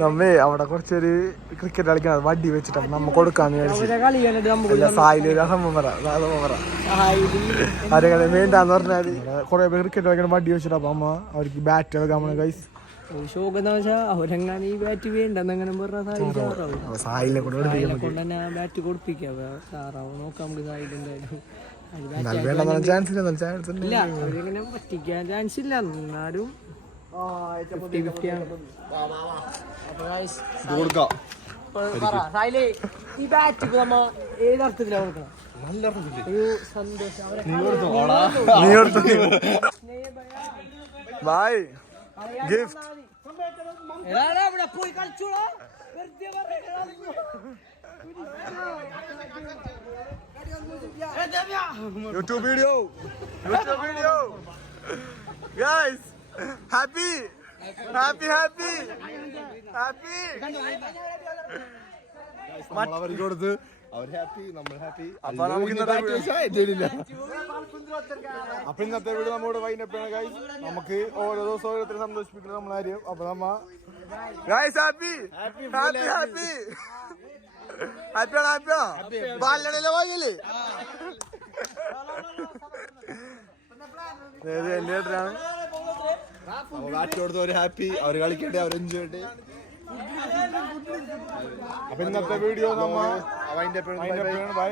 നമ്മേ അവിടെ കുറച്ചൊരു ക്രിക്കറ്റ് കളിക്കണം വടി വെച്ചിട്ടാണ് നമ്മ കൊടുക്കാന്ന് വിചാരിച്ചു. അവരെ കളി കണ്ടിട്ട് നമുക്ക് ഇല്ല സായിൽ ഒരു സംഭവം പറ ആ സംഭവം പറ. ആരെങ്ങനെ വേണ്ടാന്ന് പറഞ്ഞാൽ കുറെ പേര് ക്രിക്കറ്റ് കളിക്കണം വടി വെച്ചിട്ട് അപ്പൊ അമ്മ അവർക്ക് ബാറ്റ് കളിക്കാൻ പോണ ഗൈസ് ബാറ്റ് കൊടുപ്പിക്കാം. നോക്കാം നമുക്ക് ചാൻസ് ഇല്ല ചാൻസ് ഇല്ല. എന്നാലും ഫിഫ്റ്റി ഫിഫ്റ്റി ആണ്. കൊടുക്കാം. ഈ ബാറ്റ് നമ്മ ഏത് അർത്ഥത്തിലാ കൊടുക്കണം? നല്ല അർത്ഥത്തിൽ. ഒരു സന്തോഷം. അവരെ നീ കൊടുത്തു? ബൈ ഗിഫ്റ്റ് ഇവിടെ? പോയി കളിച്ചോളാ. YouTube video YouTube video guys happy happy happy happy അവർക്ക് കൊടുത്ത് അവർ ഹാപ്പി നമ്മൾ ഹാപ്പി അപ്പൊ നമുക്ക് ഇന്നത്തെ അപ്പൊ ഇന്നത്തെ വീഡിയോ നമ്മോട് വൈകിട്ടപ്പാണ് ഗൈസ് നമുക്ക് ഓരോ ദിവസം ഓരോരുത്തരെ സന്തോഷിപ്പിക്കുന്ന നമ്മളാരും അപ്പൊ നമ്മ ഗൈസ് ഹാപ്പി ഹാപ്പി ഹാപ്പി ഹാപ്പിയാണ് ഹാപ്പിയാണോ ബാലടയിലെ വാങ്ങിയല്ലേ എന്റെ ഏട്ടനാണ്? ബാറ്റ് കൊടുത്ത് അവർ ഹാപ്പി അവർ കളിക്കട്ടെ അവർ എൻജോയ് ചെയ്യട്ടെ അപ്പൊ ഇന്നത്തെ വീഡിയോ നമ്മ അവന്റെ ബൈ.